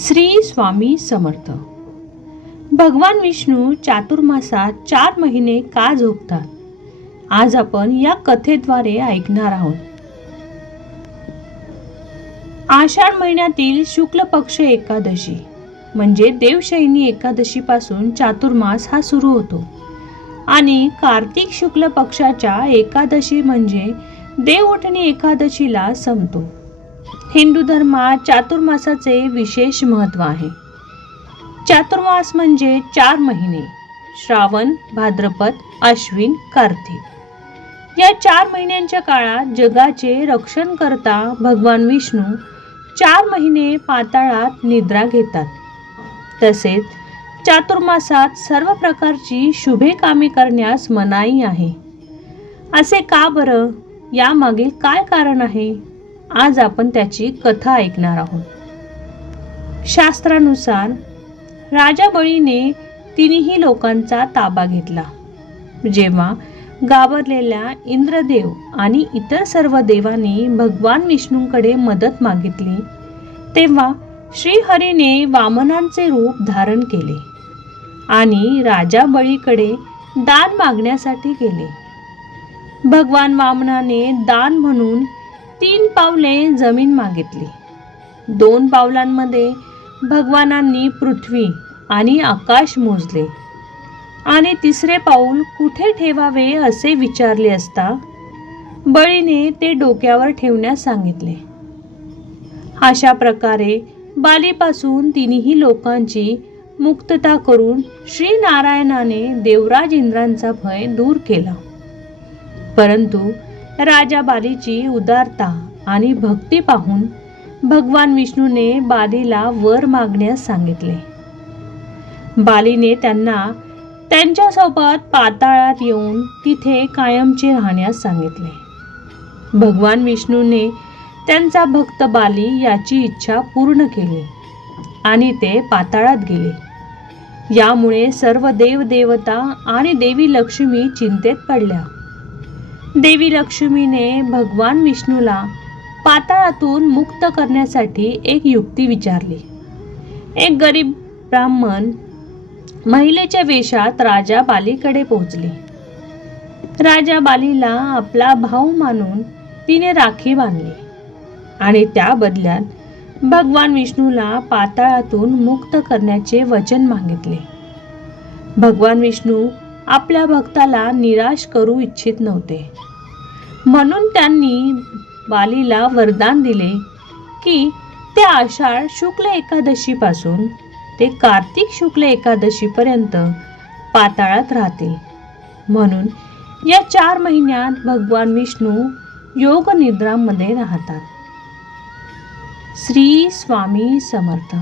श्री स्वामी समर्थ. भगवान विष्णू चातुर्मासात चार महिने का झोपतात? आज आपण या कथेद्वारे ऐकणार आहोत. आषाढ महिन्यातील शुक्ल पक्ष एकादशी म्हणजे देवशयनी एकादशीपासून चातुर्मास हा सुरू होतो. आणि कार्तिक शुक्ल पक्षाच्या एकादशी म्हणजे देवउठणी एकादशीला संपतो. हिंदू धर्मात चातुर्मासाचे विशेष महत्त्व आहे. चातुर्मास म्हणजे चार महिने श्रावण भाद्रपद आश्विन कार्तिक. या चार महिन्यांच्या काळात जगाचे रक्षण करता भगवान विष्णू चार महिने पाताळात निद्रा घेतात. तसेच चातुर्मासात सर्व प्रकारची शुभे कामे करण्यास मनाई आहे. असे का बरं? यामागील काय कारण आहे? आज आपण त्याची कथा ऐकणार आहोत. शास्त्रानुसार राजा बळीने तिन्ही लोकांचा ताबा घेतला. जेव्हा गाबरलेल्या इंद्रदेव आणि इतर सर्व देवांनी भगवान विष्णूंकडे मदत मागितली तेव्हा श्रीहरीने वामनांचे रूप धारण केले आणि राजा बळीकडे दान मागण्यासाठी गेले. भगवान वामनाने दान म्हणून तीन पावले जमीन मागितली. दोन पावलांमध्ये भगवानांनी पृथ्वी आणि आकाश मोजले. आणि तिसरे पाऊल कुठे ठेवावे असे विचारले असता बळीने ते डोक्यावर ठेवण्यास सांगितले. अशा प्रकारे बालीपासून तिन्ही लोकांची मुक्तता करून श्रीनारायणाने देवराज इंद्रांचा भय दूर केला. परंतु राजा बालीची उदारता आणि भक्ती पाहून भगवान विष्णूने बालीला वर मागण्यास सांगितले. बालीने त्यांना त्यांच्यासोबत पाताळात येऊन तिथे कायमचे राहण्यास सांगितले. भगवान विष्णूने त्यांचा भक्त बाली याची इच्छा पूर्ण केली आणि ते पाताळात गेले. यामुळे सर्व देवदेवता आणि देवी लक्ष्मी चिंतेत पडल्या. देवी लक्ष्मीने भगवान विष्णूला पाताळातून मुक्त करण्यासाठी एक युक्ती विचारली. एक गरीब ब्राह्मण महिलेच्या वेशात राजा बालीकडे पोहोचले. राजा बालीला आपला भाऊ मानून तिने राखी बांधली आणि त्या बदल्यात भगवान विष्णूला पाताळातून मुक्त करण्याचे वचन मागितले. भगवान विष्णू आपल्या भक्ताला निराश करू इच्छित नव्हते. म्हणून त्यांनी बालीला वरदान दिले की ते आषाढ शुक्ल एकादशीपासून ते कार्तिक शुक्ल एकादशीपर्यंत पाताळात राहतील. म्हणून या चार महिन्यात भगवान विष्णू योग निद्रामध्ये राहतात. श्री स्वामी समर्थ.